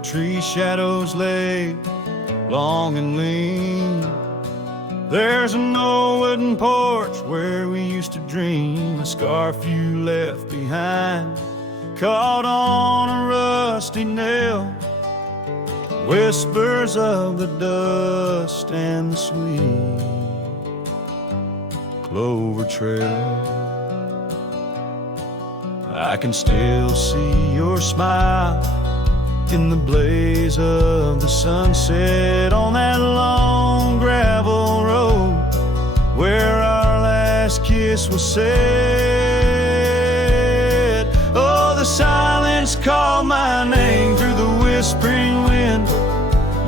oak tree shadows lay long and lean. There's an old wooden porch where we used to dream. A scarf you left behind, caught on a rusty nail. Whispers of the dust and the sweet clover trail. I can still see your smile in the blaze of the sunset on that long gravel road where our last kiss was said. Oh, the silence called my name through the whispering wind.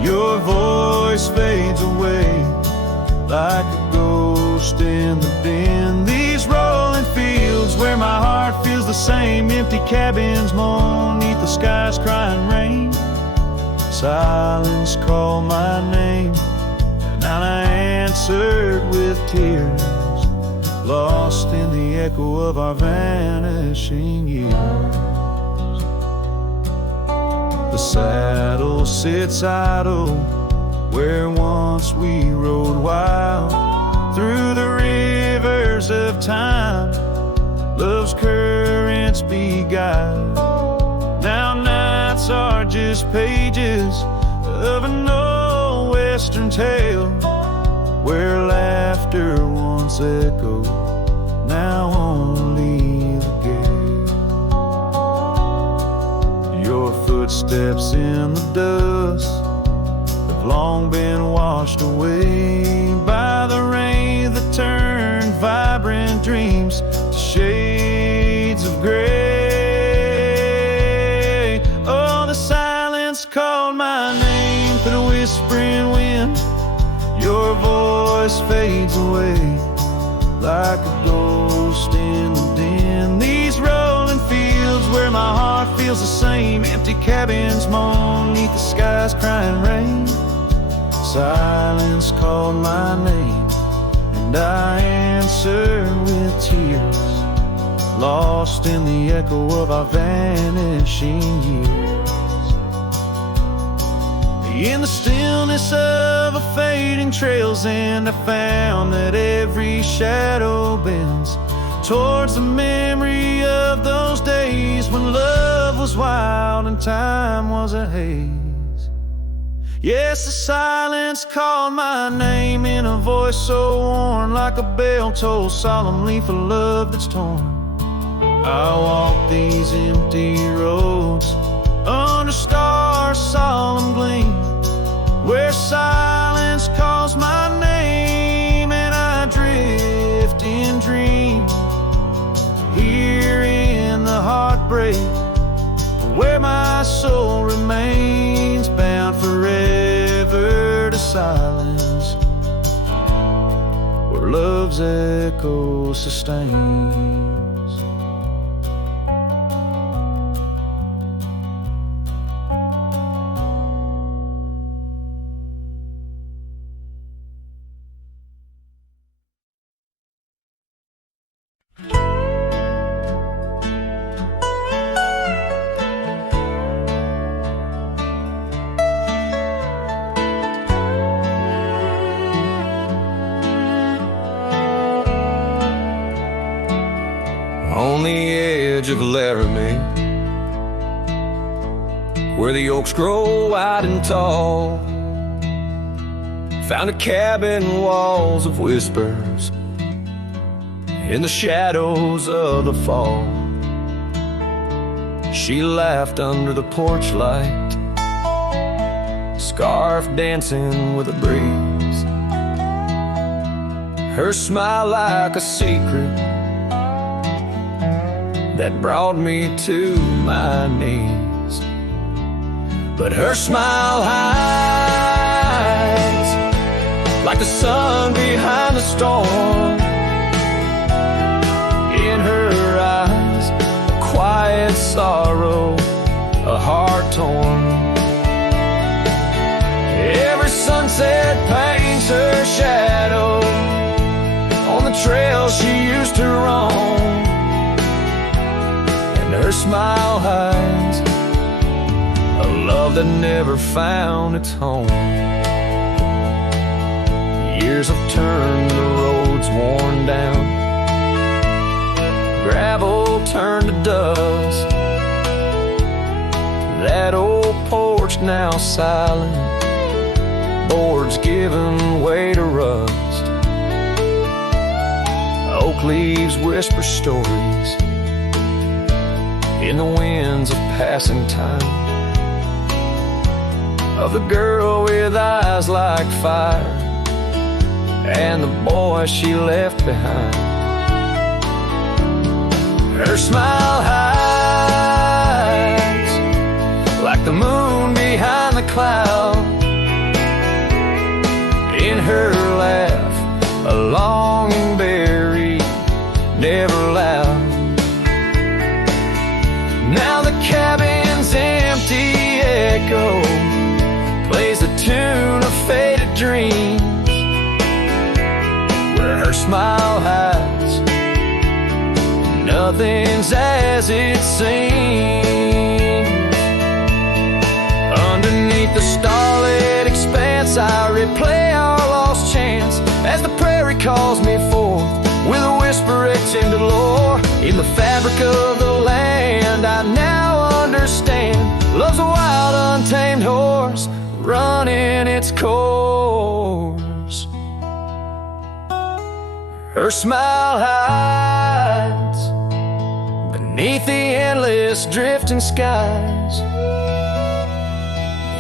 Your voice fades away like a ghost in the din. These rolling fields where my heart feels the same, empty cabins moan neath the sky's crying rain. Silence called my name, and I answered with tears, lost in the echo of our vanishing years. The saddle sits idle where once we rode wild through the rivers of time. Love's currents beguile. Now nights are just pages of an old western tale where laughter once echoed, now only the gale. Your footsteps in the dust have long been washed away by the rain that turned vibrant dreams to shades of gray. Oh, the silence called my name through the whispering wind. Your voice fades away like a ghost in the din. These rolling fields where my heart feels the same, empty cabins moan neath the sky's crying rain. Silence called my name, and I answered with tears, lost in the echo of our vanishing years. In the stillness of a fading trail's end, I found that every shadow bends towards the memory of those days when love was wild and time was a haze. Yes, the silence called my name in a voice so worn, like a bell toll solemnly for love that's torn. I walk these empty roads under stars' solemn gleam, where silence calls my name and I drift in dream. Here in the heartbreak, where my soul remains bound forever to silence, where love's echo sustains. On the edge of Laramie, where the oaks grow wide and tall, found a cabin, walls of whispers in the shadows of the fall. She laughed under the porch light, scarf dancing with a breeze, her smile like a secret that brought me to my knees. But her smile hides like the sun behind the storm. In her eyes, a quiet sorrow, a heart torn. Every sunset paints her shadow on the trail she used to roam. Her smile hides a love that never found its home. Years have turned the roads worn down, gravel turned to dust. That old porch now silent, boards giving way to rust. Oak leaves whisper stories in the winds of passing time, of the girl with eyes like fire and the boy she left behind. Her smile hides like the moon behind the cloud. In her laugh, a longing buried, never loud. Now the cabin's empty echo plays the tune of faded dreams, where her smile hides, nothing's as it seems. Underneath the starlit expanse, I replay our lost chance as the prairie calls me forth with a whisper etched into lore. In the fabric of the land, I now understand love's a wild, untamed horse running its course. Her smile hides beneath the endless drifting skies.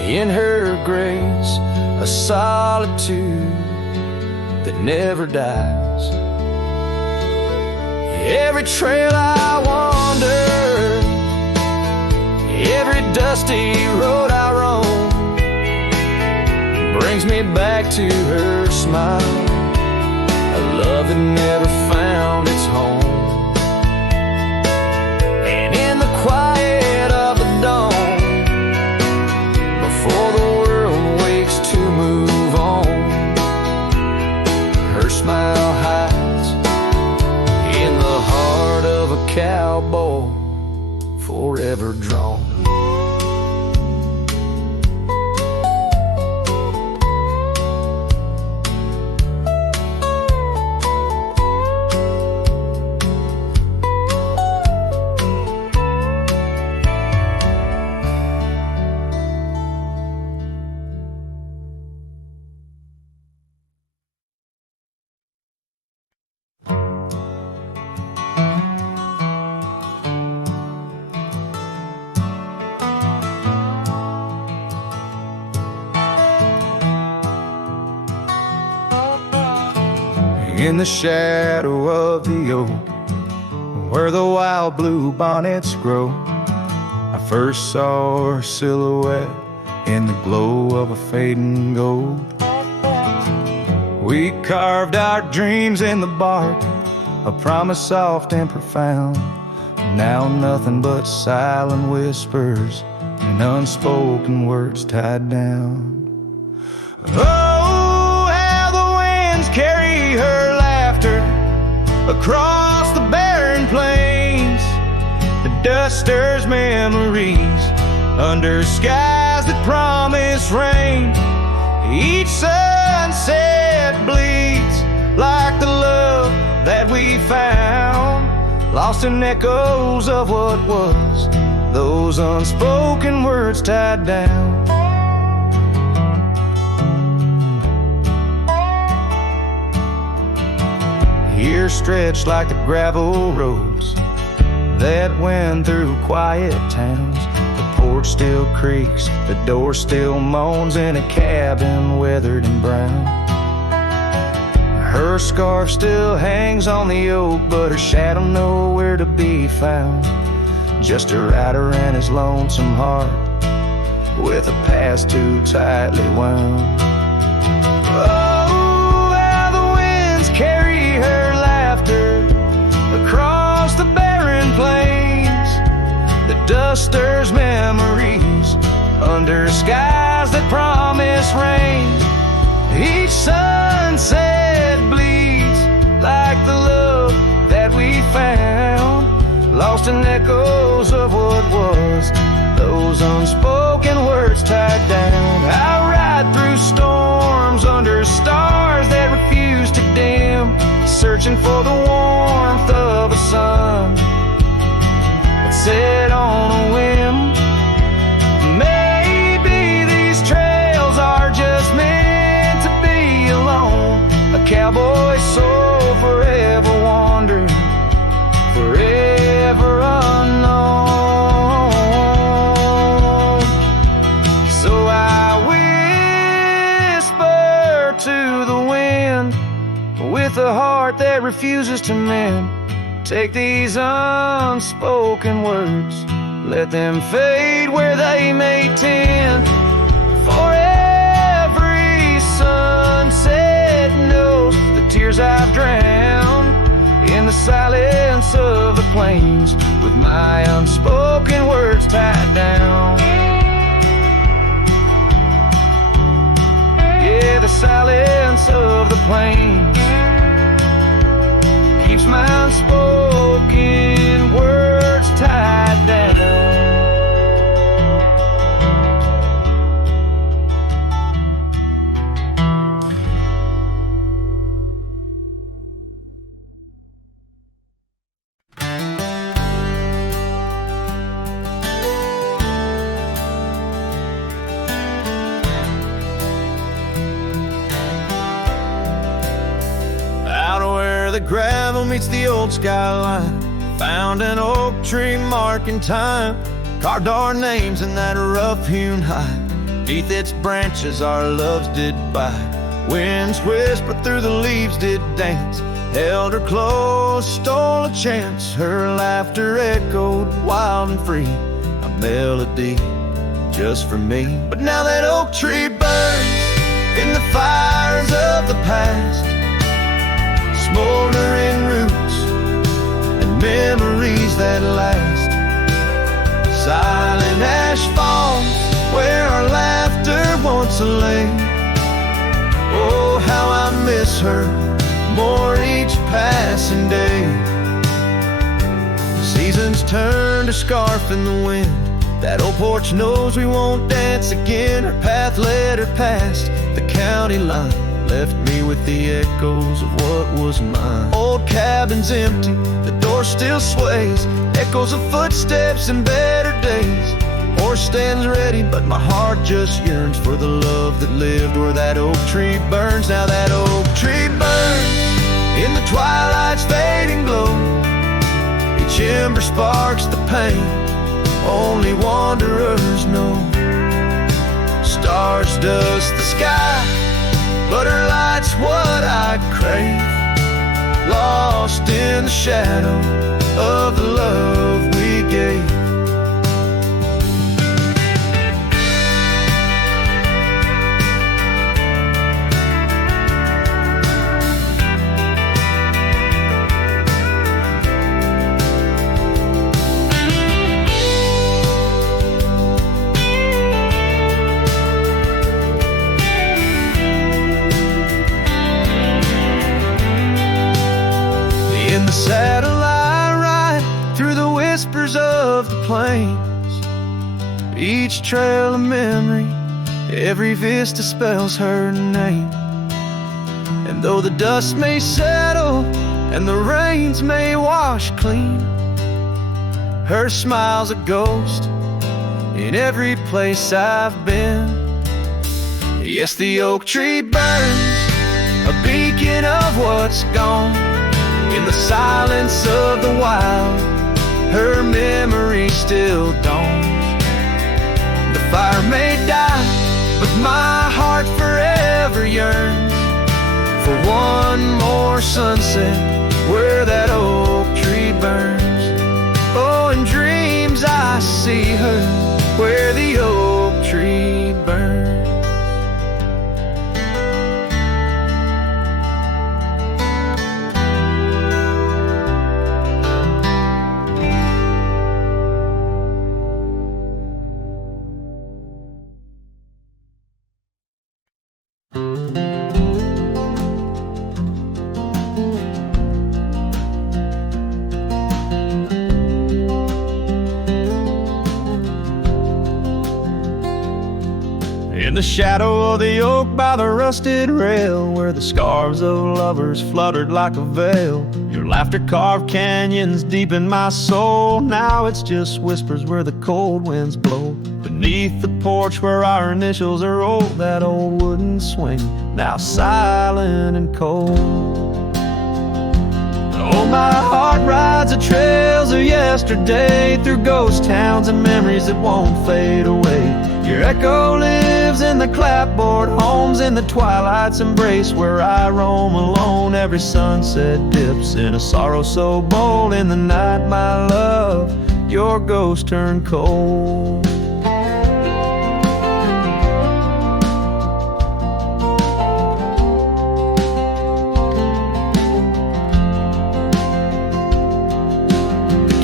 In her grace, a solitude that never dies. Every trail I wander, every dusty road I roam, brings me back to her smile, a love that never found its home. And in the quiet of the dawn, before the world wakes to move on, her smile hides in the heart of a cowboy forever drawn. In the shadow of the oak, where the wild blue bonnets grow, I first saw her silhouette in the glow of a fading gold. We carved our dreams in the bark, a promise soft and profound. Now nothing but silent whispers and unspoken words tied down. Oh, how the winds carry her laughter across the barren plains. The dust stirs memories under skies that promise rain. Each sunset bleeds like the love that we found, lost in echoes of what was, those unspoken words tied down. Here stretched like the gravel roads that went through quiet towns. The porch still creaks, the door still moans in a cabin weathered and brown. Her scarf still hangs on the oak, but her shadow nowhere to be found. Just a rider and his lonesome heart, with a past too tightly wound. Oh, how the winds carry her laughter across the barren plains. The dust stirs memories under skies that promise rain. Each sunset bleeds like the love that we found, lost in echoes of what was, those unspoken words stars that refuse to dim, searching for the warmth of a sun that set on a whim. Maybe these trails are just meant to be alone, a cowboy's soul forever wandering, forever unknown. So I whisper to the wind with a heart that refuses to mend. Take these unspoken words, let them fade where they may tend. For every sunset knows the tears I've drowned in the silence of the plains, with my unspoken words tied down. Yeah, the silence of the plains keeps my unspoken words tied down. The gravel meets the old skyline, found an oak tree marking time, carved our names in that rough-hewn hide. Beneath its branches our loves did bide. Winds whispered through the leaves did dance, held her close, stole a chance. Her laughter echoed wild and free, a melody just for me. But now that oak tree burns in the fires of the past, smoldering roots and memories that last. Silent ash falls where our laughter once lay. Oh, how I miss her more each passing day. Seasons turn to scarf in the wind. That old porch knows we won't dance again. Her path led her past the county line, left me with the echoes of what was mine. Old cabin's empty, the door still sways, echoes of footsteps in better days. Horse stands ready, but my heart just yearns for the love that lived where that oak tree burns. Now that oak tree burns in the twilight's fading glow. Each ember sparks the pain only wanderers know. Stars dust the sky, but her light's what I crave, lost in the shadow of the love we gave. In the saddle I ride through the whispers of the plains, each trail a memory, every vista spells her name. And though the dust may settle and the rains may wash clean, her smile's a ghost in every place I've been. Yes, the oak tree burns, a beacon of what's gone. In the silence of the wild, her memory still dawns. The fire may die, but my heart forever yearns for one more sunset where that oak tree burns. Oh, in dreams I see her where the oak tree burns. In the shadow of the oak by the rusted rail, where the scarves of lovers fluttered like a veil, your laughter carved canyons deep in my soul. Now it's just whispers where the cold winds blow. Beneath the porch where our initials are rolled, that old wooden swing, now silent and cold. Oh, my heart rides the trails of yesterday, through ghost towns and memories that won't fade away. Your echo lives in the clapboard homes, in the twilight's embrace where I roam alone. Every sunset dips in a sorrow so bold. In the night, my love, your ghost turned cold.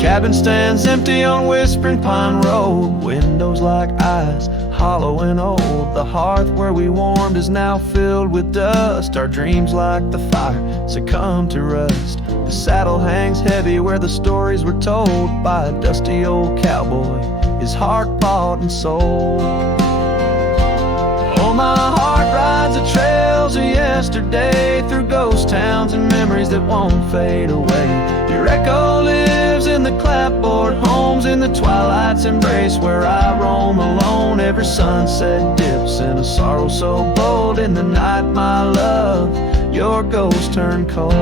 Cabin stands empty on Whispering Pine Road, windows like eyes, hollow and old. The hearth where we warmed is now filled with dust. Our dreams like the fire succumb to rust. The saddle hangs heavy where the stories were told by a dusty old cowboy, his heart bought and sold. Oh, my heart rides the trails of yesterday, through ghost towns and memories that won't fade away. Your echo lives in the clapboard homes, in the twilight's embrace where I roam alone. Every sunset dips in a sorrow so bold. In the night, my love, your ghost turned cold.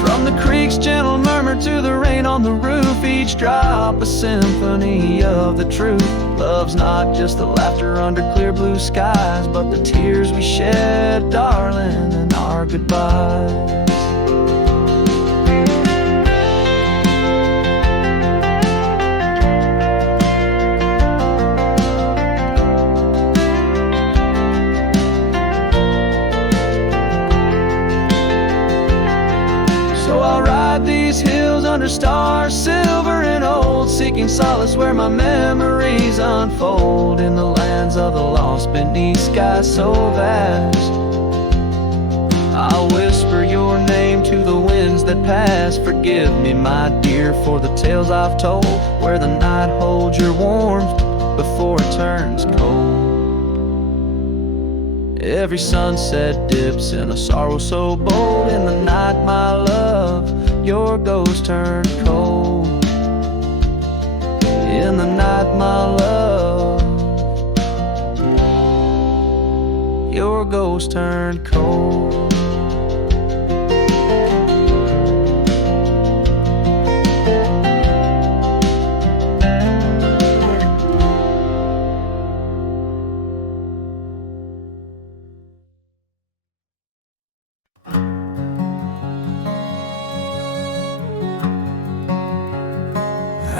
From the creek's gentle murmur to the rain on the roof, each drop a symphony of the truth. Love's not just the laughter under clear blue skies, but the tears we shed, darling, and our goodbyes. So I'll ride these hills under stars, silver and old, seeking solace where my memories unfold. In the lands of the lost, beneath skies so vast, I'll whisper your name to the winds that pass. Forgive me, my dear, for the tales I've told, where the night holds your warmth before it turns cold. Every sunset dips in a sorrow so bold. In the night, my love, your ghost turned cold. In the night, my love, your ghost turned cold.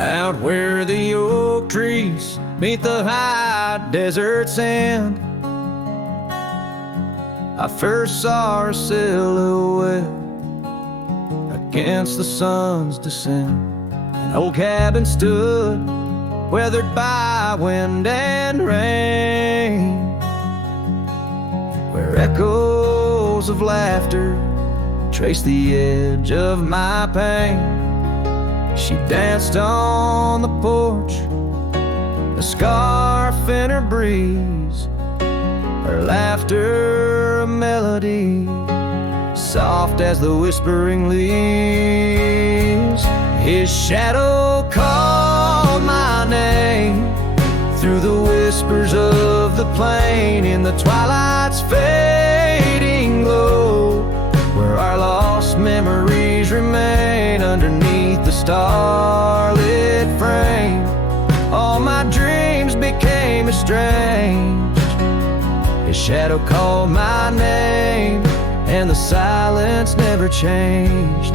Out where the oak trees meet the high desert sand, I first saw her silhouette against the sun's descent. An old cabin stood, weathered by wind and rain, where echoes of laughter traced the edge of my pain. She danced on the porch, a scarf in her breeze, her laughter a melody, soft as the whispering leaves. His shadow called my name through the whispers of the plain. In the twilight's fading glow, where our lost memories remain, underneath the starlit frame, all my dreams became estranged. His shadow called my name, and the silence never changed.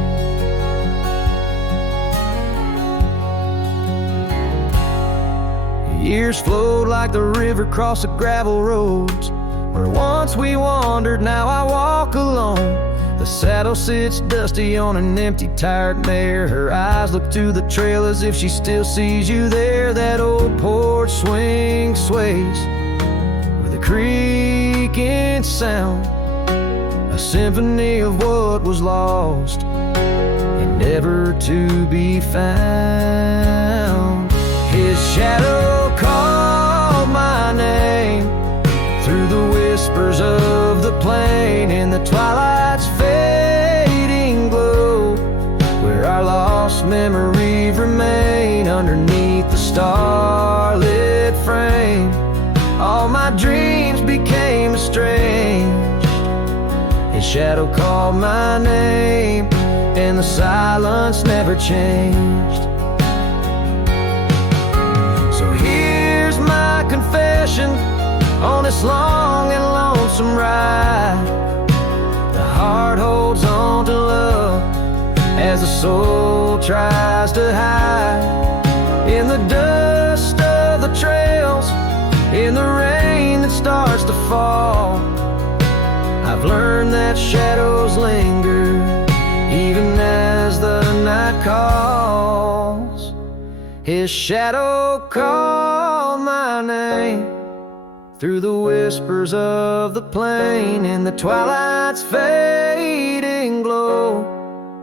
Years flowed like the river across the gravel roads, where once we wandered, now I walk alone. The saddle sits dusty on an empty, tired mare. Her eyes look to the trail as if she still sees you there. That old porch swing sways with a creaking sound, a symphony of what was lost and never to be found. His shadow called my name through the whispers of the plain, in the twilight's fading glow, where our lost memories remain underneath the starlit frame. All my dreams became estranged, his shadow called my name, and the silence never changed. So here's my confession on this long and lonesome ride. The heart holds on to love as the soul tries to hide in the dust of the trails, in the rain that starts to fall. I've learned that shadows linger even as the night calls. His shadow called my name through the whispers of the plain, in the twilight's fading glow,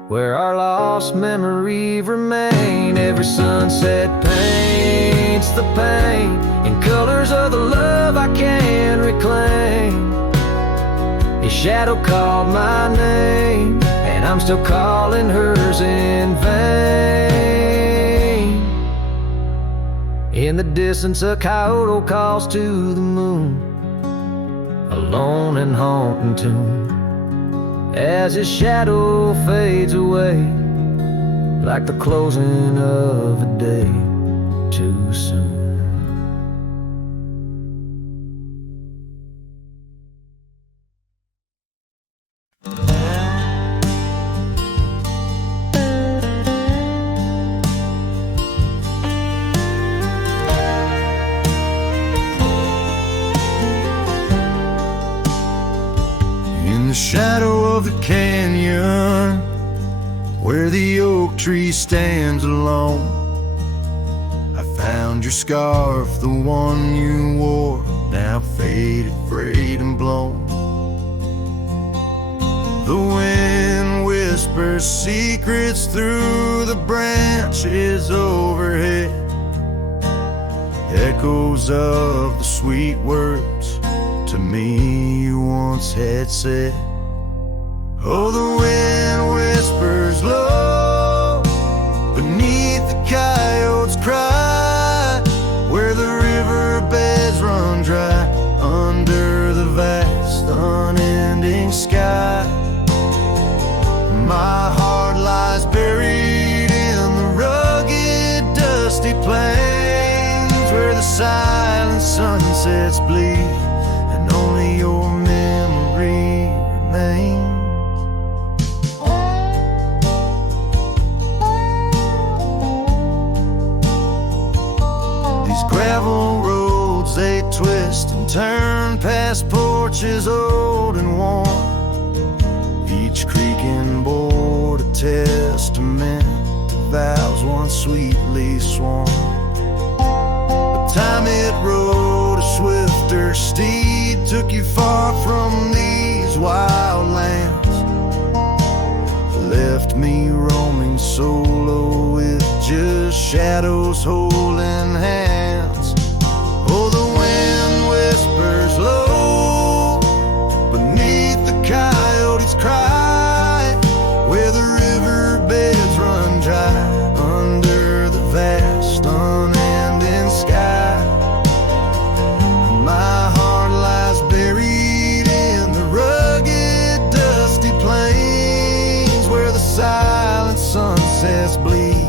where our lost memories remain. Every sunset paints the pain in colors of the love I can't reclaim. His shadow called my name, and I'm still calling hers in vain. In the distance a coyote calls to the moon, a lone and haunting tune, as his shadow fades away like the closing of a day too soon. In the shadow of the canyon, where the oak tree stands alone, I found your scarf, the one you wore, now faded, frayed and blown. The wind whispers secrets through the branches overhead, echoes of the sweet words to me you once had said. Oh, the wind whispers low beneath the coyote's cry, where the riverbeds run dry under the vast unending sky. My heart lies buried in the rugged dusty plains, where the silent sunsets bleed and only your memory remains. These gravel roads, they twist and turn past porches old and worn, each creaking board a testament to vows once sweetly sworn. But time it rode a swifter steed, took you far from these wild lands, left me roaming solo with just shadows holding hands. Oh, the wind whispers low beneath the coyote's cry, where the riverbeds run dry under the vast unending sky. My heart lies buried in the rugged dusty plains, where the silent sunsets bleed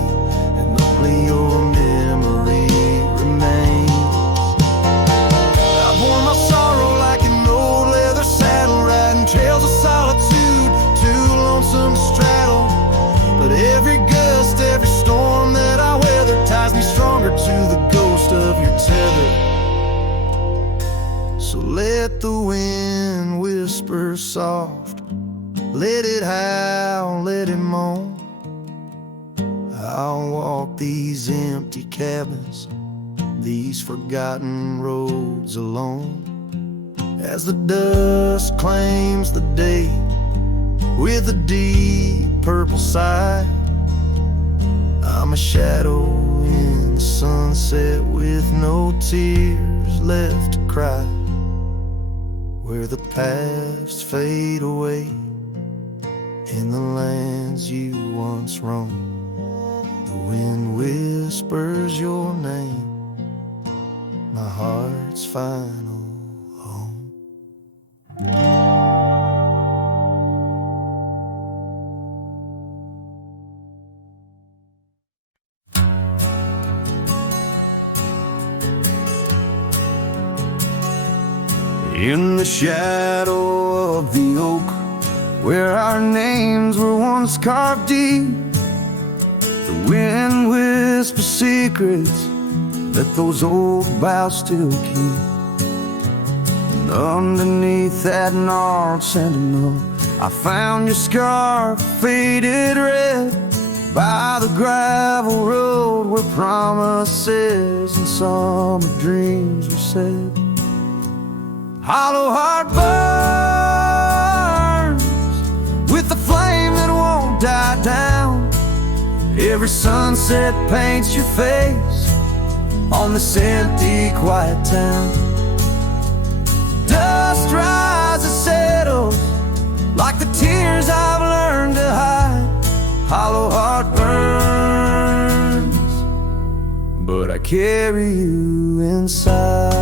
and only your memory remains. I bore my sorrow like an old leather saddle, riding trails of solitude, too lonesome to straddle. But every gust, every storm that I weather ties me stronger to the ghost of your tether. So let the wind whisper soft, let it howl, let it moan. I'll walk these empty cabins, these forgotten roads alone, as the dusk claims the day with a deep purple sigh. I'm a shadow in the sunset with no tears left to cry, where the past fade away in the lands you once roamed. The wind whispers your name, my heart's final home. In the shadow of the oak, where our names were once carved deep, the wind whispers secrets that those old boughs still keep. And underneath that gnarled sentinel, I found your scarf faded red by the gravel road where promises and summer dreams were said. Hollow heart burns with the flame that won't die down. Every sunset paints your face on this empty, quiet town. Dust rises, settles like the tears I've learned to hide. Hollow heart burns, but I carry you inside.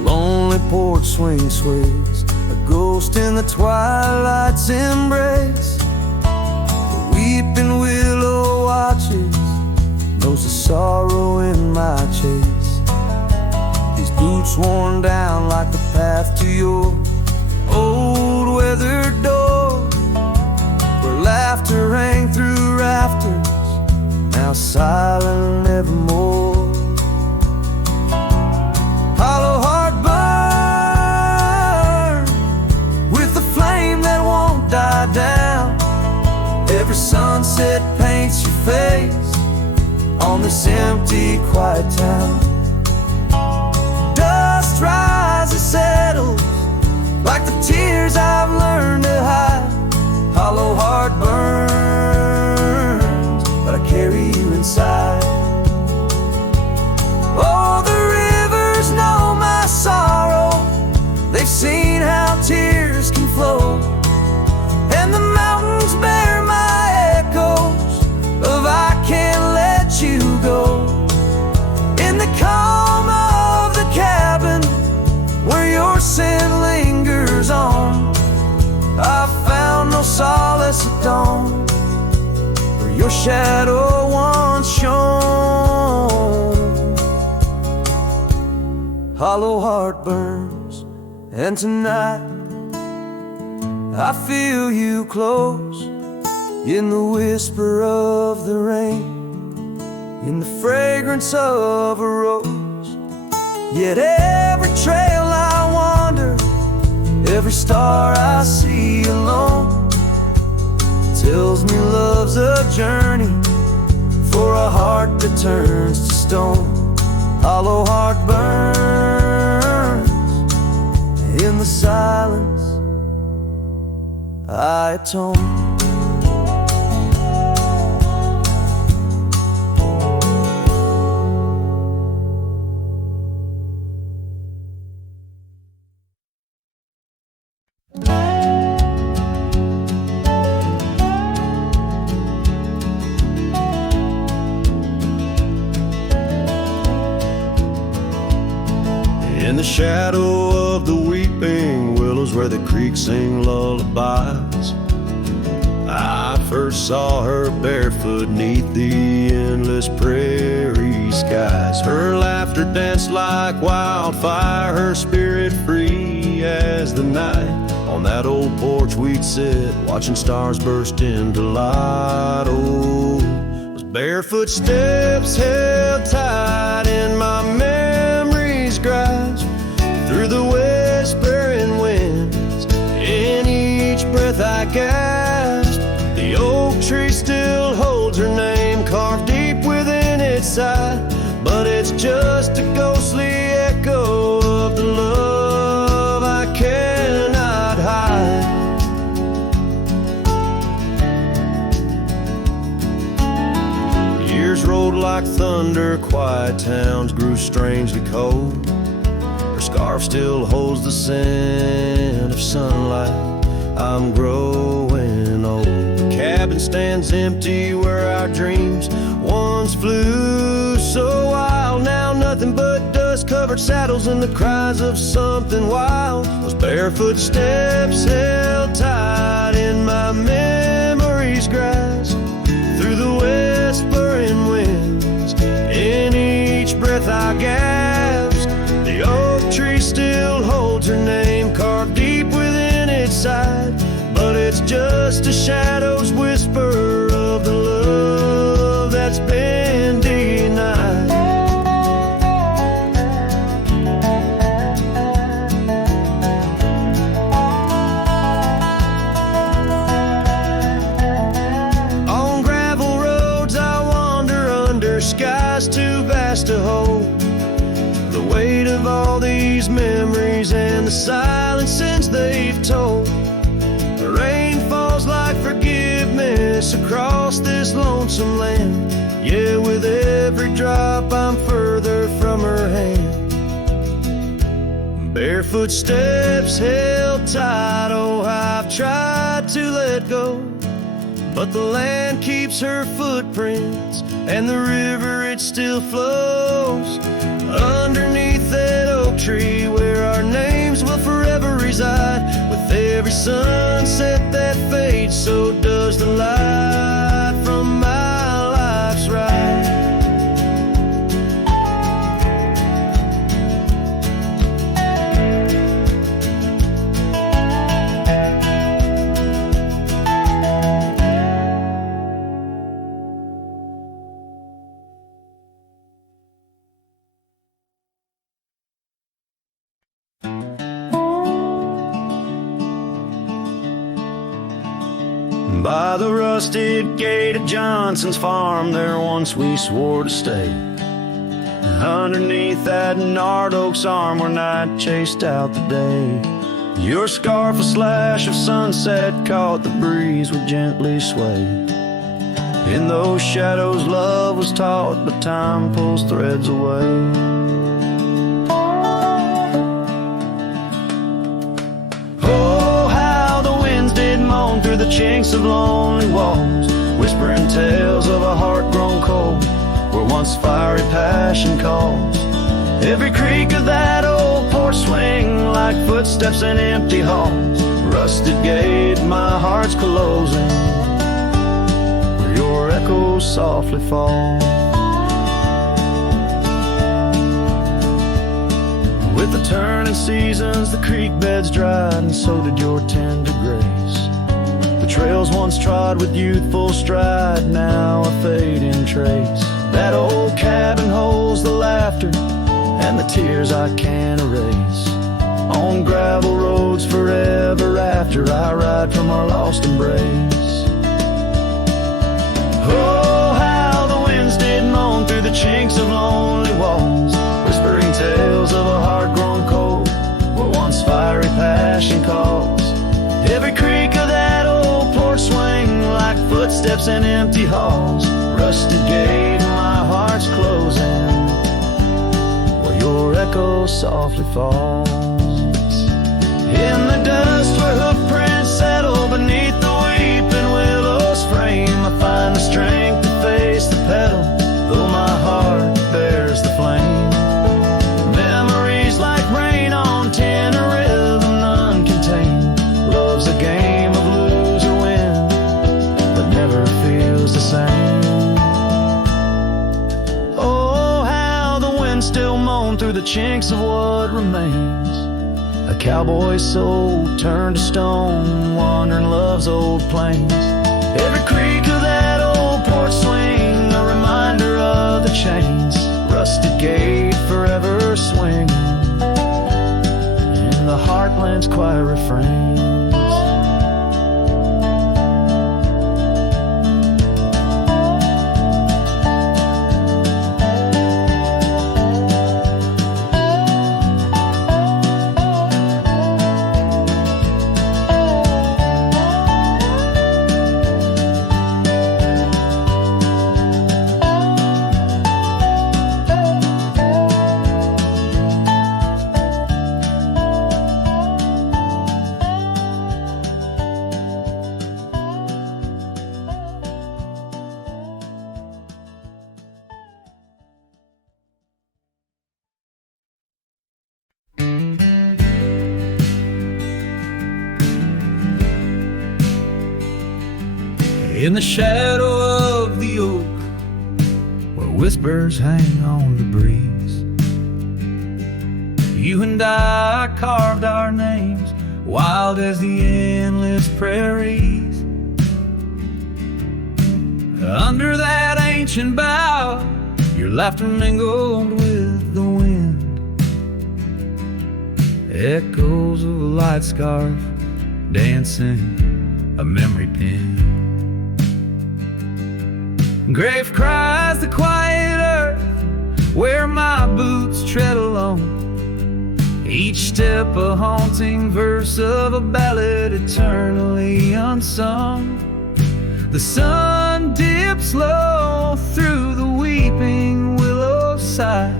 Lonely porch swing sways, a ghost in the twilight's embrace. The weeping willow watches, knows the sorrow in my chase. These boots worn down like the path to your old weathered door, where laughter rang through rafters, now silent nevermore. Hollow heart burn with the flame that won't die down. Every sunset paints your face on this empty, quiet town. Dust rises, settles like the tears I've learned to hide. Hollow heart burns, but I carry you inside. Oh, the rivers know my sorrow, they've seen how tears can flow, and the mountains bear my echoes of I can't let you go. In the calm of the cabin where your scent lingers on, I found no solace at dawn, where your shadow once shone. Hollow heart burns, and tonight I feel you close, in the whisper of the rain, in the fragrance of a rose. Yet every trail I wander, every star I see alone, tells me love's a journey for a heart that turns to stone. Hollow heart burns, in the silence I atone. In the shadow of the weeping willows where the creek sing lullabies, I first saw her barefoot neath the endless prairie skies. Her laughter danced like wildfire, her spirit free as the night. On that old porch we'd sit, watching stars burst into light. Oh, those barefoot steps held tight in my memory's grasp, through the whispering winds, in each breath I gasped. The oak tree still holds her name carved deep within its side, but it's just a ghostly echo of the love I cannot hide. thunder, quiet towns grew strangely cold. Her scarf still holds the scent of sunlight. I'm growing old. The cabin stands empty where our dreams once flew so wild. Now nothing but dust-covered saddles and the cries of something wild. Those barefoot steps held tight in my memory's grasp. Through the whispering winds, in each breath I gasped. The oak tree still holds her name carved deep within its side, but it's just a shadow's whisper of the love that's been denied. On gravel roads I wander under skies too vast to hold. The weight of all these memories and the silence since they've told. The rain falls like forgiveness across this lonesome land. Yeah, with every drop I'm further from her hand. Barefoot steps held tight, oh I've tried to let go, but the land keeps her footprints and the river it still flows. Underneath that oak tree where our names will forever reside. With every sunset that fades, so does the light from my life's ride. By the rusted gate of Johnson's farm, there once we swore to stay. Underneath that gnarled oak's arm where night chased out the day. Your scarf, a slash of sunset, caught the breeze would gently sway. In those shadows love was taught, but time pulls threads away. Through the chinks of lonely walls, whispering tales of a heart grown cold, where once fiery passion calls. Every creak of that old porch swing like footsteps in empty halls. Rusted gate, my heart's closing, where your echoes softly fall. With the turning seasons, the creek beds dried, and so did your tender grace. The trails once trod with youthful stride, now a fading trace. That old cabin holds the laughter and the tears I can't erase. On gravel roads forever after, I ride from our lost embrace. Oh, how the winds did moan through the chinks of lonely walls, whispering tales of a heart grown cold, where once fiery passion calls. Every creak of that old porch swing like footsteps in empty halls. Rusted gate, my heart's closing, where your echo softly falls. In the dust where hoofprints settle beneath the weeping willow's frame, I find the strength to face the pedal, though my heart bears the flame. Memories like rain on tin, a rhythm none contain. Love's a game of lose or win, but never feels the same. Oh, how the wind still moan through the chinks of what remains. A cowboy's soul turned to stone, wandering love's old plains. Every creak of that old porch swing, a reminder of the chains. Rusted gate forever swinging in the heartland's quiet refrains. In the shadow of the oak, where whispers hang on the breeze, you and I carved our names, wild as the endless prairies. Under that ancient bough, your laughter mingled with the wind, echoes of a light scarf dancing a memory pin. Grave cries the quiet earth where my boots tread alone, each step a haunting verse of a ballad eternally unsung. The sun dips low through the weeping willow side,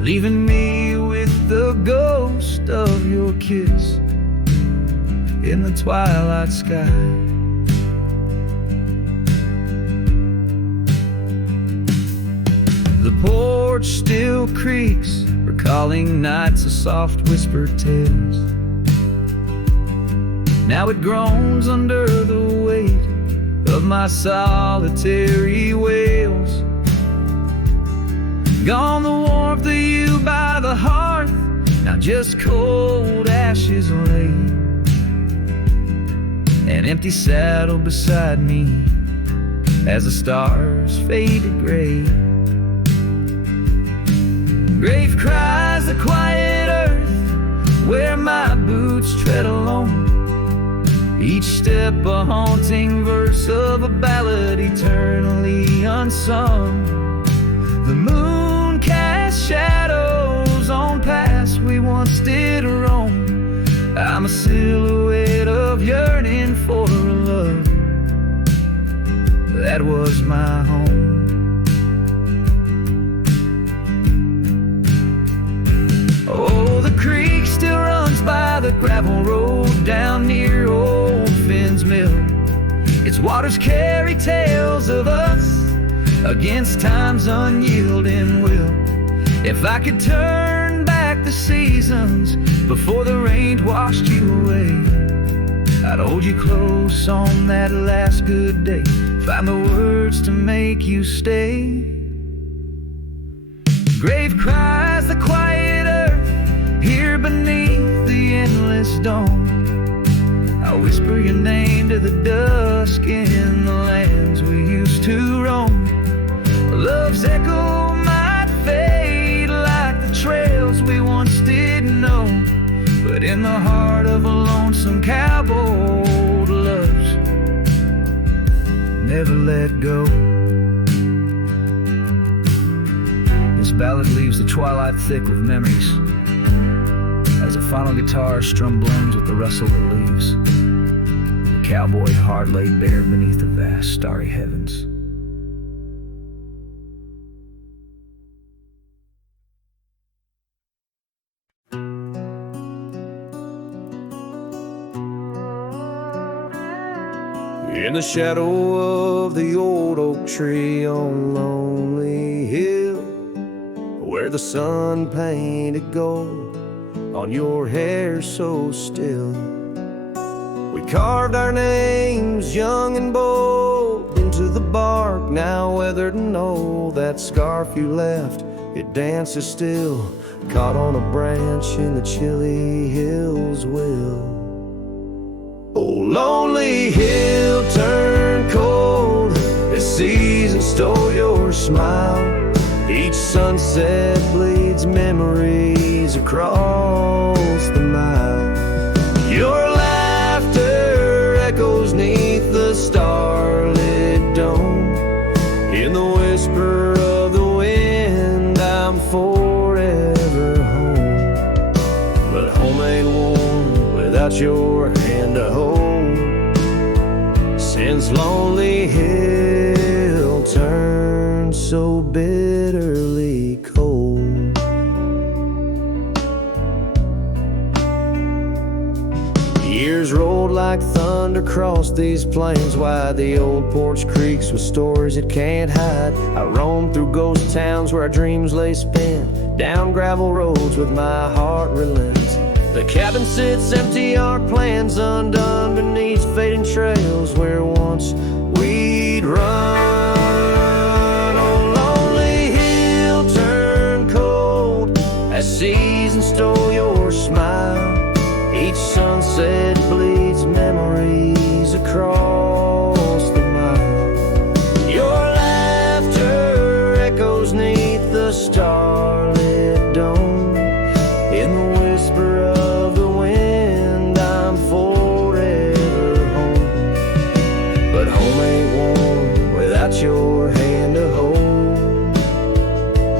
leaving me with the ghost of your kiss in the twilight sky. The porch still creaks, recalling nights of soft whispered tales. Now it groans under the weight of my solitary wails. Gone the warmth of you by the hearth, now just cold ashes lay. An empty saddle beside me as the stars fade to gray. Grave cries the quiet earth where my boots tread alone, each step a haunting verse of a ballad eternally unsung. The moon casts shadows on paths we once did roam. I'm a silhouette of yearning for a love that was my home. Oh, the creek still runs by the gravel road down near old Finn's Mill. Its waters carry tales of us against time's unyielding will. If I could turn back the seasons before the rain washed you away, I'd hold you close on that last good day, find the words to make you stay. Grave cries the quiet earth here beneath the endless dome. I whisper your name to the dusk in the lands we used to roam. Love's echo might fade like the trails we once did know, but in the heart of a lonesome cowboy, old loves never let go. This ballad leaves the twilight thick with memories as a final guitar strum blends with the rustle of leaves. The cowboy heart laid bare beneath the vast starry heavens. In the shadow of the old oak tree on Lonely Hill, where the sun painted gold on your hair so still, we carved our names young and bold into the bark, now weathered and old. That scarf you left, it dances still, caught on a branch in the chilly hills will. Oh, lonely hill turned cold as season stole your smile. Each sunset bleeds memories across the mile. Your laughter echoes neath the starlit dome. In the whisper of the wind, I'm forever home. But home ain't warm without your hand to hold. Since Lonely Hill turned so bitterly cold. Years rolled like thunder across these plains, wide the old porch creaks with stories it can't hide. I roamed through ghost towns where our dreams lay spent, down gravel roads with my heart relents. The cabin sits empty, our plans undone beneath fading trails where once we we'd run. Oh, lonely hill turned cold as seasons stole your smile. Each sunset bleeds memories across the mile. Your laughter echoes neath the starlit dome. In the whisper of the wind, I'm forever home. But home ain't warm without your hand to hold.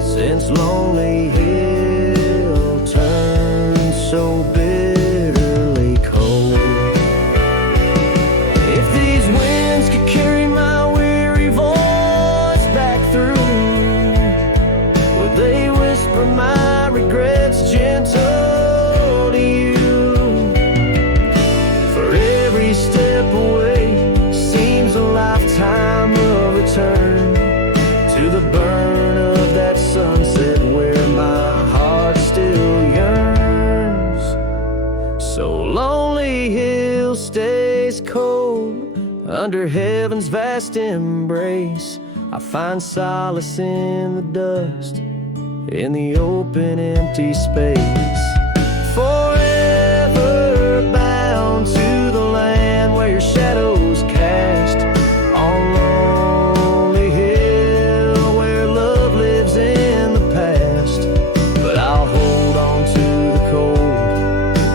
Since Lonely Hill turned so bitterly cold. If these winds could carry my weary voice back through, would they whisper my regrets gentle to you? For every step away seems a lifetime of return to the burn of that sunset where my heart still yearns. So Lonely Hill stays cold under heaven's vast embrace. I find solace in the dust, in the open empty space. Forever bound to the land where your shadows cast on Lonely Hill, where love lives in the past. But I'll hold on to the cold,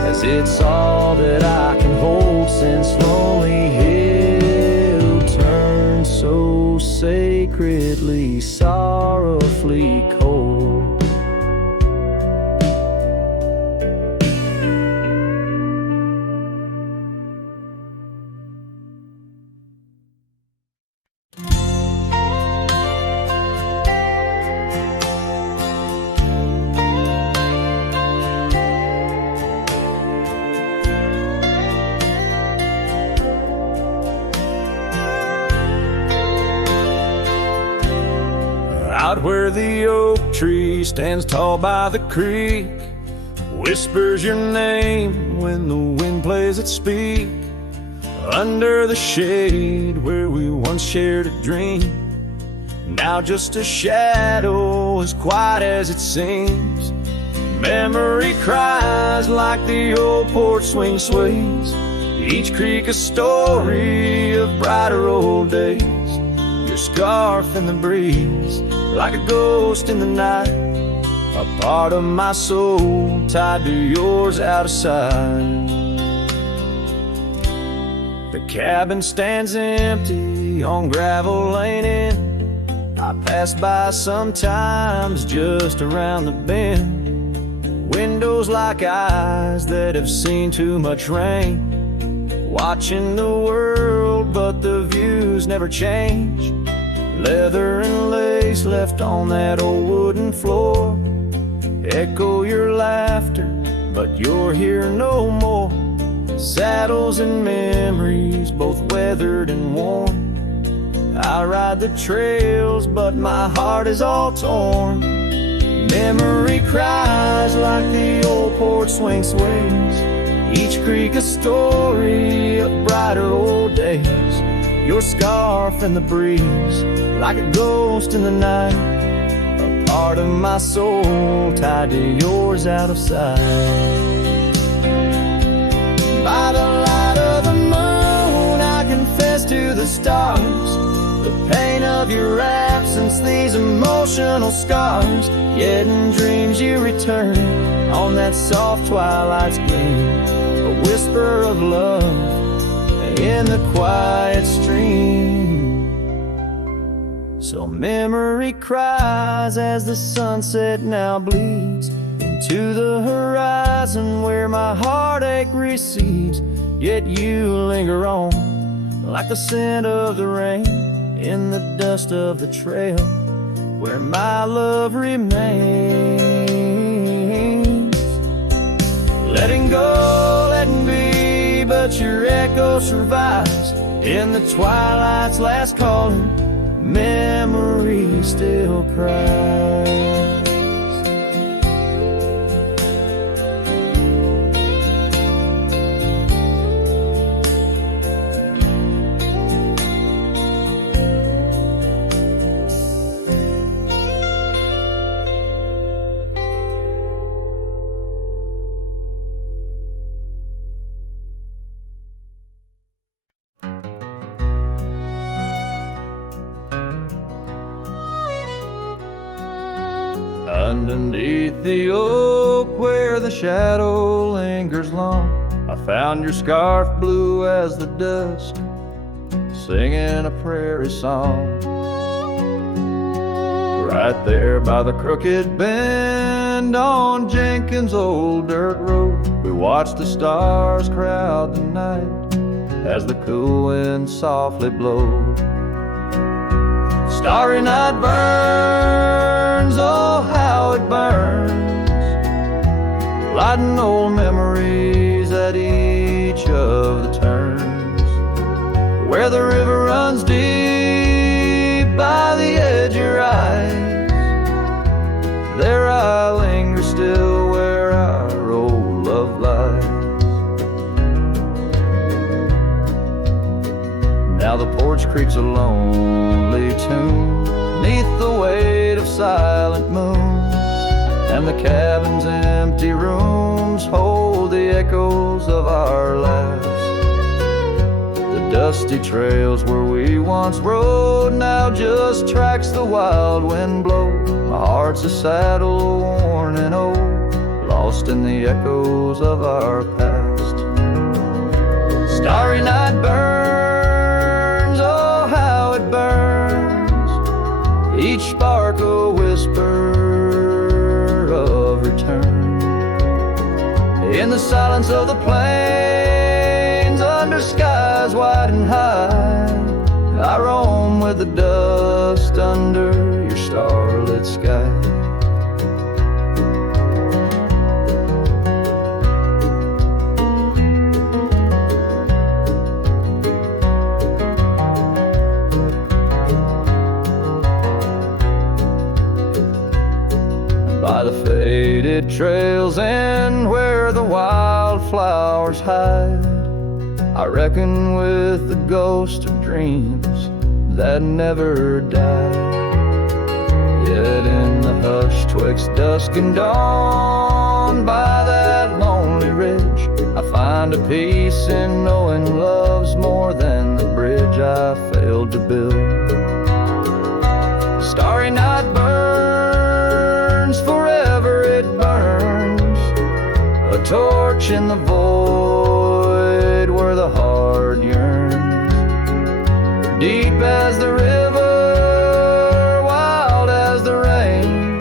as it's all that I can hold, since Lonely Hill turned so sacredly, sorrowfully cold. Out where the oak tree stands tall by the creek, whispers your name when the wind plays its speak. Under the shade where we once shared a dream, now just a shadow as quiet as it seems. Memory cries like the old porch swing sways, each creak a story of brighter old days. Your scarf in the breeze, like a ghost in the night, a part of my soul tied to yours out of sight. The cabin stands empty on gravel lane in. I pass by sometimes just around the bend. Windows like eyes that have seen too much rain, watching the world but the views never change. Leather and lace left on that old wooden floor echo your laughter, but you're here no more. Saddles and memories, both weathered and worn. I ride the trails, but my heart is all torn. Memory cries like the old porch swing sways, each creak a story of brighter old days. Your scarf in the breeze, like a ghost in the night, a part of my soul tied to yours out of sight. By the light of the moon, I confess to the stars the pain of your absence, these emotional scars. Yet in dreams you return on that soft twilight's gleam, a whisper of love in the quiet stream. So memory cries as the sunset now bleeds into the horizon where my heartache recedes. Yet you linger on like the scent of the rain in the dust of the trail where my love remains. Letting go, letting be, but your echo survives in the twilight's last calling. Memory still cries. underneath the oak where the shadow lingers long, I found your scarf blue as the dusk, singing a prairie song. Right there by the crooked bend on Jenkins' old dirt road, we watched the stars crowd the night as the cool wind softly blowed. Starry night burns, oh how it burns, lighting old memories at each of the turns. Where the river runs deep by the edge of your eyes, there I linger still where our old love lies. Now the porch creaks a lonely tune neath the weight of silent moons, and the cabin's empty rooms hold the echoes of our laughs. The dusty trails where we once rode now just tracks the wild wind blow. My heart's a saddle worn and old, lost in the echoes of our past. Starry night burns, oh how it burns, each spark a whisper of return. In the silence of the plains, under skies wide and high, I roam with the dust under your starlit sky. By the faded trails and where the wildflowers hide, I reckon with the ghost of dreams that never die. Yet in the hush twixt dusk and dawn, by that lonely ridge, I find a peace in knowing love's more than the bridge I failed to build. Starry night burns, forever it burns, a torch in the void where the heart yearns. Deep as the river, wild as the rain,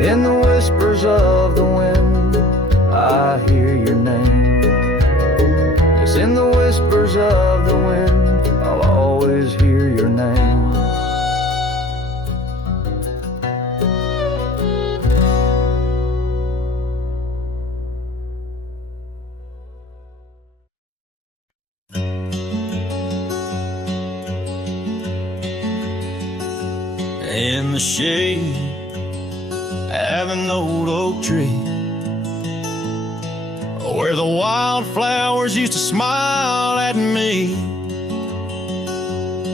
in the whispers of the wind, I hear your name. Yes, in the whispers of the wind, I'll always hear your name. In the shade of an old oak tree, where the wildflowers used to smile at me,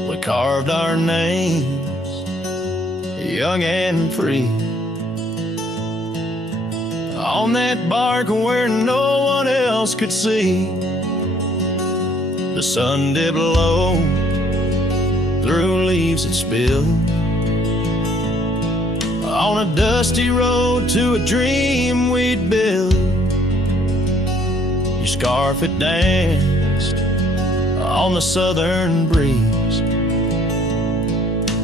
we carved our names, young and free, on that bark where no one else could see. The sun dipped low through leaves that spilled on a dusty road to a dream we'd build. Your scarf it danced on the southern breeze,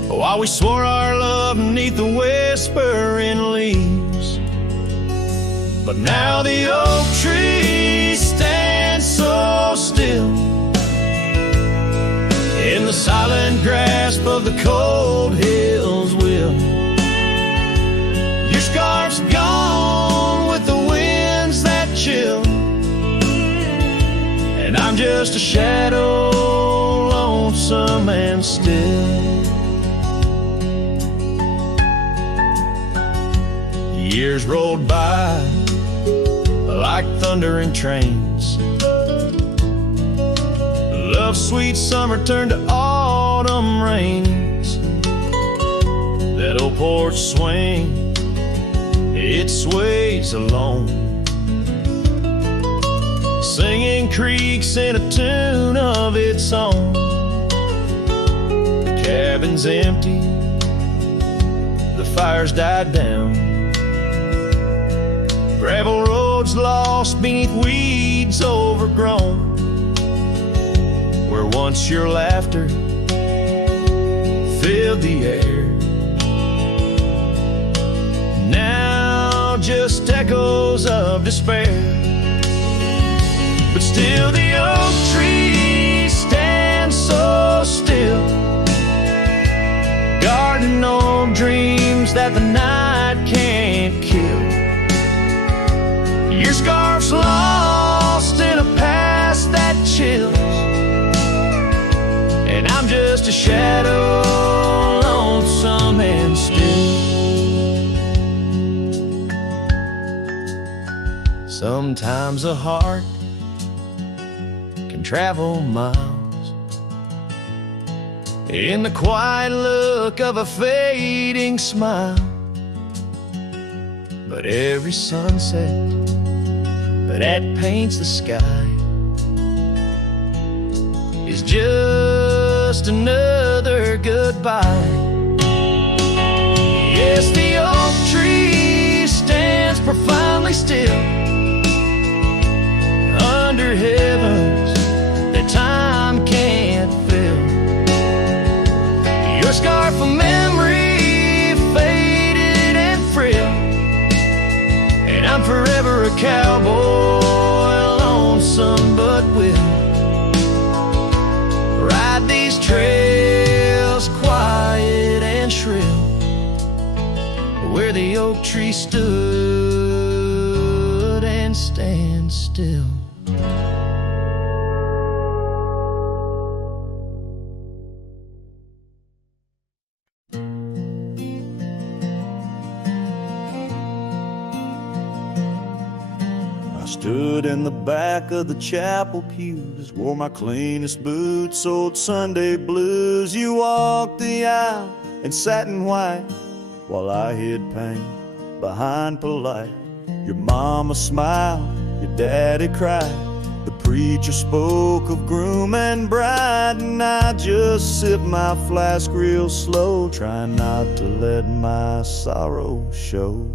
while we swore our love beneath the whispering leaves. But now the oak tree stands so still in the silent grasp of the cold hills will. Your scarf's gone with the winds that chill, and I'm just a shadow, lonesome and still. Years rolled by like thundering trains. Love's sweet summer turned to autumn rains. That old porch swing, it sways alone, singing creaks in a tune of its own. The cabin's empty, the fire's died down, roads lost beneath weeds overgrown, where once your laughter filled the air, now just echoes of despair. But still the oak tree stands so still, guarding old dreams that the night can't kill. Your scarf's lost in a past that chills, and I'm just a shadow, lonesome and still. Sometimes a heart can travel miles in the quiet look of a fading smile, but every sunset that paints the sky is just another goodbye. Yes, the oak tree stands profoundly still under heavens that time can't fill. Your scarf of memory faded and frail, and I'm forever a cowboy, lonesome but will ride these trails quiet and shrill, where the oak tree stood and stands still. Stood in the back of the chapel pews, wore my cleanest boots, old Sunday blues. You walked the aisle in satin white, while I hid pain behind polite. Your mama smiled, your daddy cried, the preacher spoke of groom and bride, and I just sipped my flask real slow, trying not to let my sorrow show.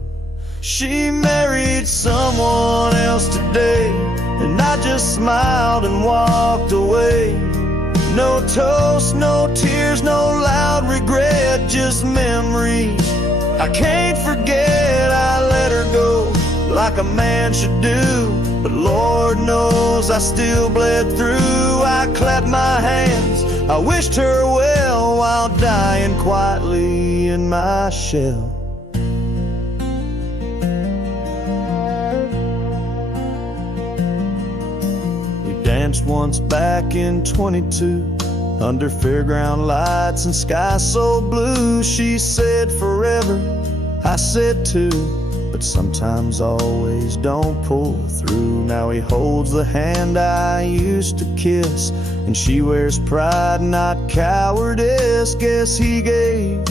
She married someone else today, and I just smiled and walked away. No toast, no tears, no loud regret, just memories I can't forget. I let her go like a man should do, but Lord knows I still bled through. I clapped my hands, I wished her well, while dying quietly in my shell. Danced once back in 22, under fairground lights and sky so blue. She said forever, I said too, but sometimes always don't pull through. Now he holds the hand I used to kiss, and she wears pride, not cowardice. Guess he gave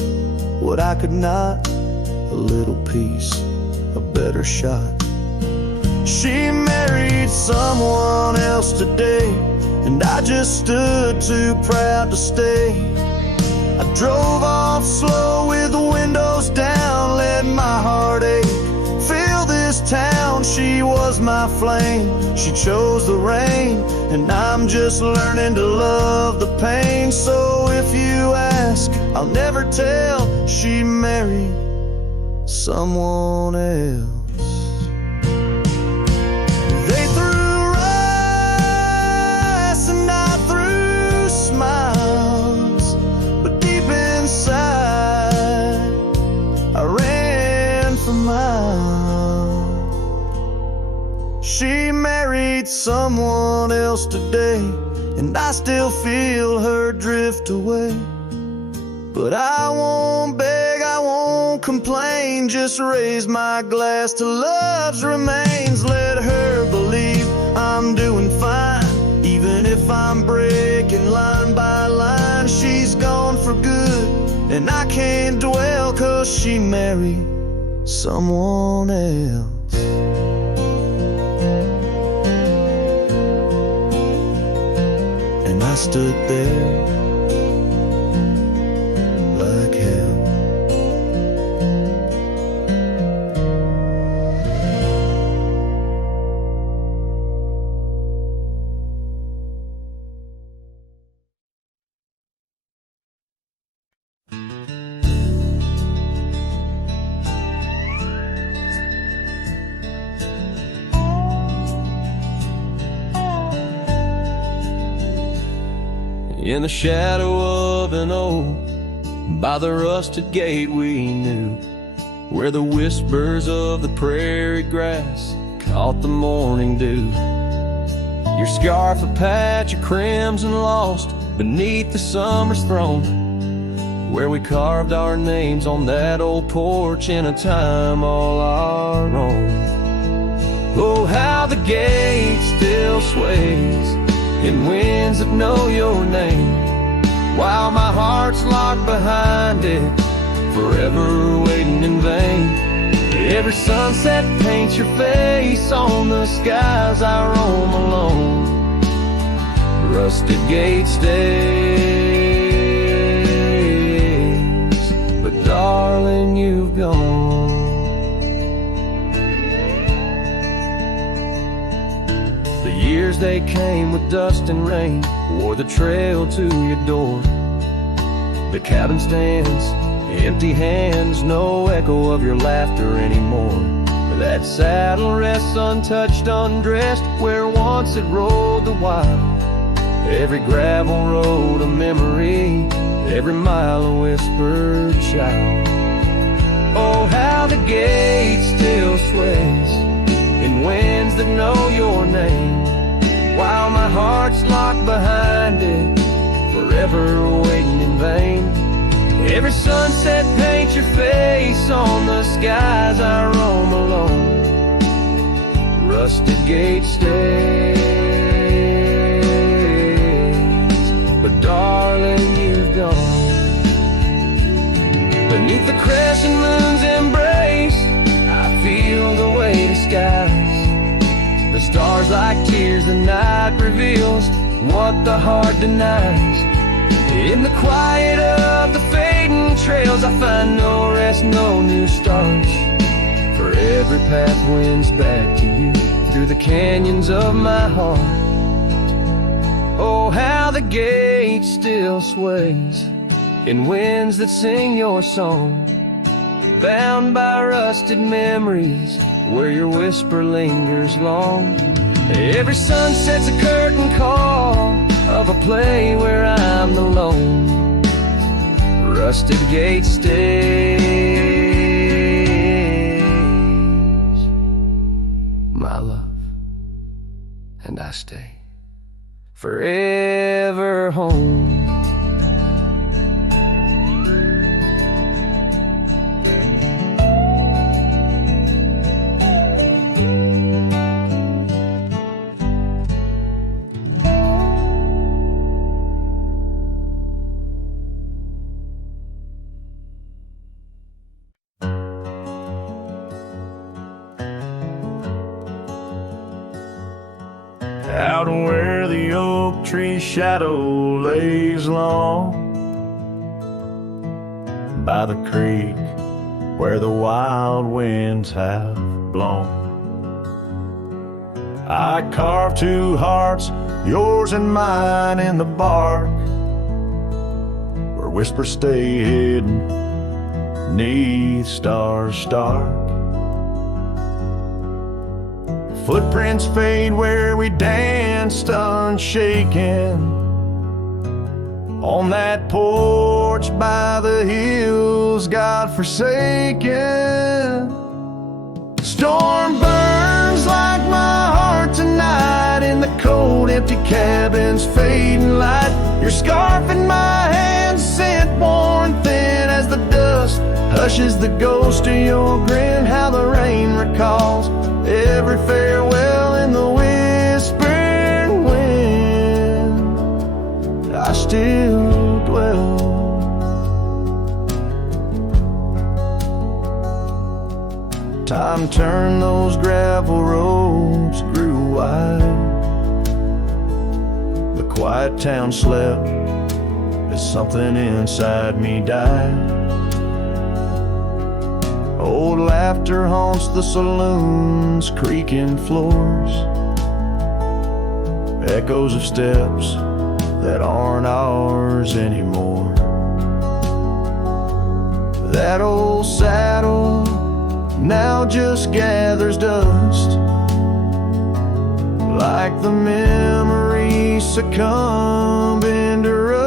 what I could not, a little piece, a better shot. She married someone else today, and I just stood too proud to stay. I drove off slow with the windows down, let my heart ache fill this town. She was my flame, she chose the rain, and I'm just learning to love the pain. So if you ask, I'll never tell. She married someone else. She married someone else today, and I still feel her drift away. But I won't beg, I won't complain, just raise my glass to love's remains. Let her believe I'm doing fine, even if I'm breaking line by line. She's gone for good, and I can't dwell, 'cause she married someone else. I stood there like hell. in the shadow of an oak, by the rusted gate we knew, where the whispers of the prairie grass caught the morning dew. Your scarf a patch of crimson lost beneath the summer's throne, where we carved our names on that old porch in a time all our own. Oh, how the gate still sways in winds that know your name, while my heart's locked behind it, forever waiting in vain. Every sunset paints your face on the skies I roam alone. Rusted gate stays, but darling, you've gone. The years they came with dust and rain wore the trail to your door. The cabin stands, empty hands, no echo of your laughter anymore. That saddle rests untouched, undressed, where once it rode the wild. Every gravel road a memory, every mile a whispered shout. Oh, how the gate still sways in winds that know your name, while my heart's locked behind it, forever waiting in vain. Every sunset paints your face on the skies I roam alone. Rusted gate stays, but darling, you've gone. Beneath the crescent moon's embrace, I feel the weight of skies. The stars like tears, the night reveals what the heart denies. In the quiet of the fading trails, I find no rest, no new stars. For every path wins back to you, through the canyons of my heart. Oh, how the gate still sways in winds that sing your song, bound by rusted memories, where your whisper lingers long. Every sunset's a curtain call of a play where I'm alone. Rusted gate stays, my love, and I stay forever home. Out where the oak tree shadow lays long, by the creek where the wild winds have blown, I carved two hearts, yours and mine, in the bark, where whispers stay hidden 'neath stars stark. Footprints fade where we danced unshaken, on that porch by the hills God-forsaken. Storm burns like my heart tonight, in the cold empty cabin's fading light. Your scarf in my hand, scent worn thin as the dust hushes the ghost of your grin. How the rain recalls every farewell in the whispering wind. I still dwell. Time turned, those gravel roads grew wide. The quiet town slept as something inside me died. Old laughter haunts the saloon's creaking floors, echoes of steps that aren't ours anymore. That old saddle now just gathers dust, like the memories succumbing to rust.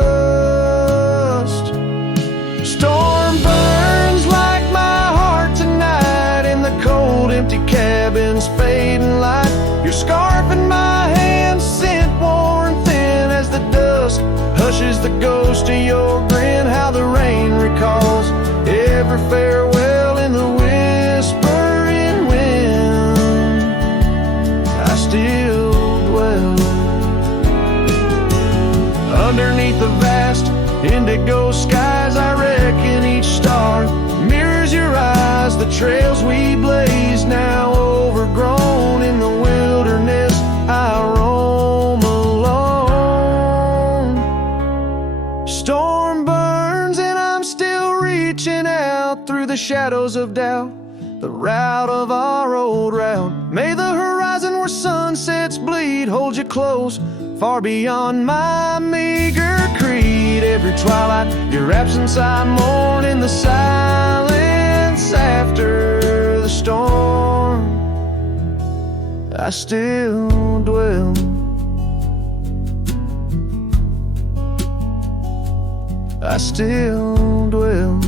this fading light. Your scarf in my hand, scent worn thin as the dusk hushes the ghost of your grin. How the rain recalls every farewell in the whispering wind. I still dwell underneath the vast indigo skies. I reckon each star mirrors your eyes. The trails we blaze now overgrown in the wilderness. I roam alone. Storm burns and I'm still reaching out through the shadows of doubt, the route of our old route. May the horizon where sunsets bleed hold you close, far beyond my meager creed. Every twilight, your absence I mourn in the silence after the storm. I still dwell. I still dwell.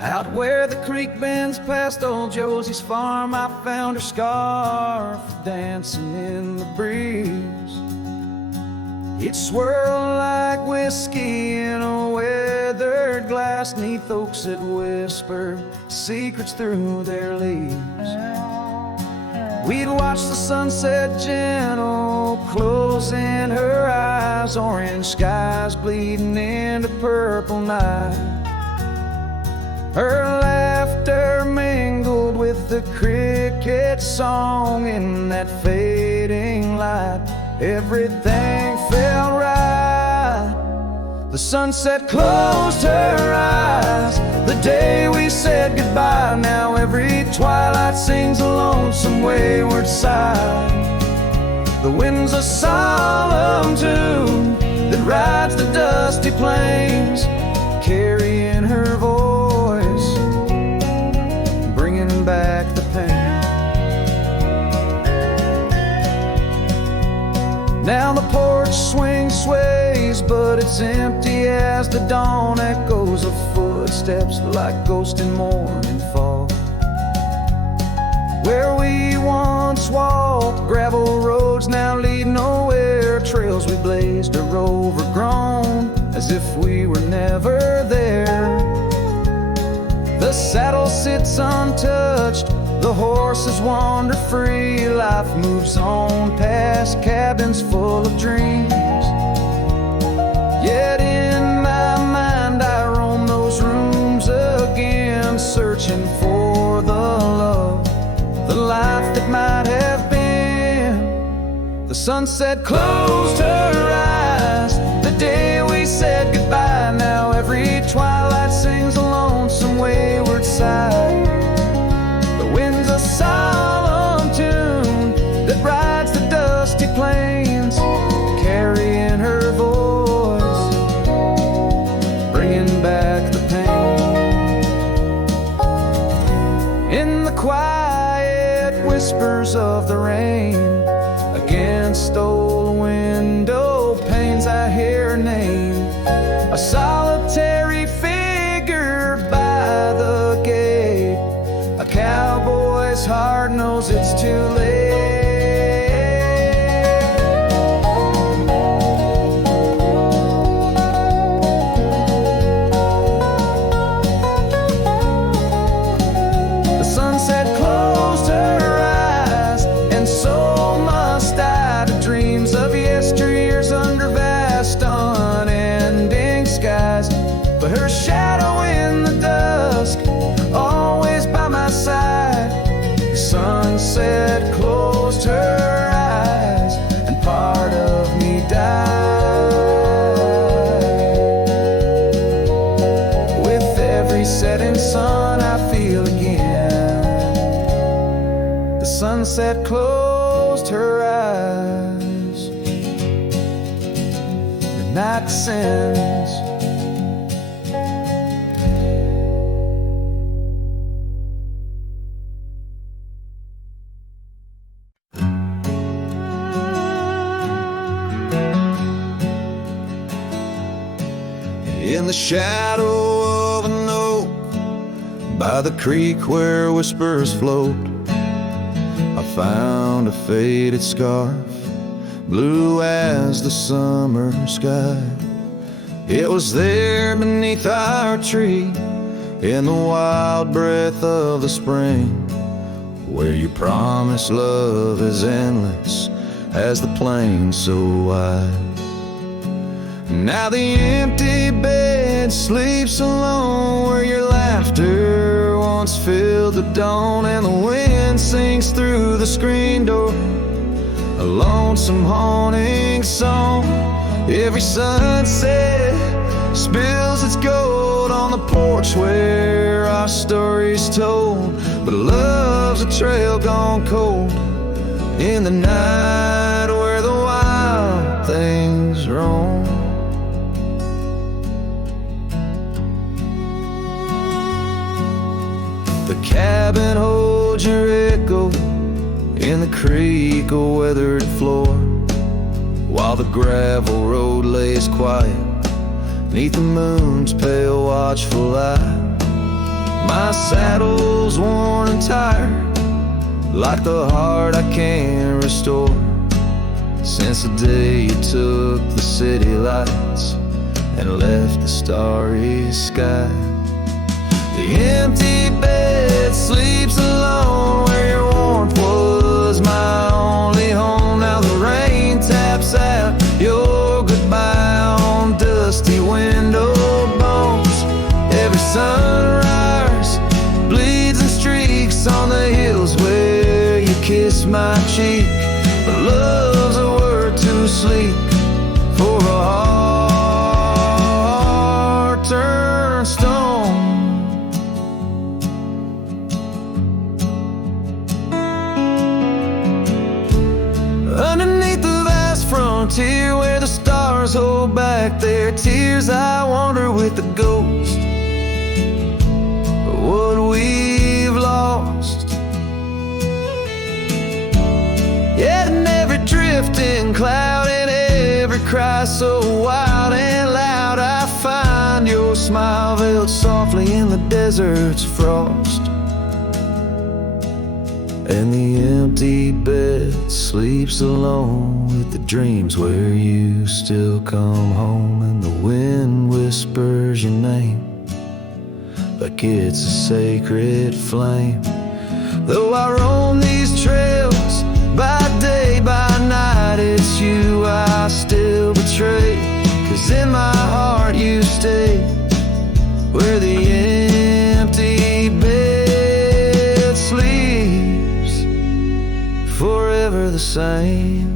Out where the creek bends past old Josie's farm, I found her scarf dancing in the breeze. It swirled like whiskey in a weathered glass, 'neath oaks that whispered secrets through their leaves. We'd watch the sunset gentle, closing her eyes, orange skies bleeding into purple night. Her laughter mingled with the cricket song in that fading light. Everything felt right. The sunset closed her eyes the day we said goodbye. Now every twilight sings a lonesome wayward sigh. The wind's a solemn tune that rides the dusty plains, carrying her voice, bringing back the pain. Now the porch swings, sways, but it's empty as the dawn echoes of footsteps like ghosts in morning fall. Where we once walked, gravel roads now lead nowhere. Trails we blazed are overgrown, as if we were never there. The saddle sits untouched, the horses wander free. Life moves on past cabins full of dreams. Yet in my mind I roam those rooms again, searching for the love, the life that might have been. The sunset closed her eyes the day we said goodbye. Now every twilight sings a lonesome wayward sigh. The wind's a solemn tune that rides the dusty plains, carrying her voice, bringing back the pain. In the quiet whispers of the rain, against old window panes I hear her name, a solitary figure by the gate. A cowboy's heart knows it's too late. The sunset closed her eyes, and so must I, to dreams of yesteryears under vast unending skies. But her shadow in the dusk, always by my side. The sunset closed her eyes, and part of me died. With every setting sun I feel again. The sunset closed her eyes. The night descends. in the shadow of an oak, by the creek where whispers float, I found a faded scarf, blue as the summer sky. It was there beneath our tree, in the wild breath of the spring, where you promise love is endless as the plain so wide. Now the empty bed sleeps alone, where your laughter once filled the dawn, and the wind sings through the screen door, a lonesome haunting song. Every sunset spills its gold on the porch where our story's told, but love's a trail gone cold in the night where the wild things roam. The cabin holds your echo in the creek, a weathered floor, while the gravel road lays quiet neath the moon's pale watchful eye. My saddle's worn and tired, like the heart I can't restore, since the day you took the city lights and left the starry sky. The empty bed sleeps alone, where your warmth was my only home. Now the rain taps out your goodbye on dusty window bones. Every sunrise bleeds and streaks on the hills where you kiss my cheek, but love's a word too sleep for a heart turned stone. Underneath the vast frontier where the stars hold back their tears, I wander with the ghost of what we've lost. Yet in every drifting cloud, in every cry so wild and loud, I find your smile veiled softly in the desert's frost. And the empty bed sleeps alone with the dreams where you still come home, and the wind whispers your name like it's a sacred flame. Though I roam these trails by day, by night, it's you I still betray, 'cause in my heart you stay where the empty bed sleeps, forever the same.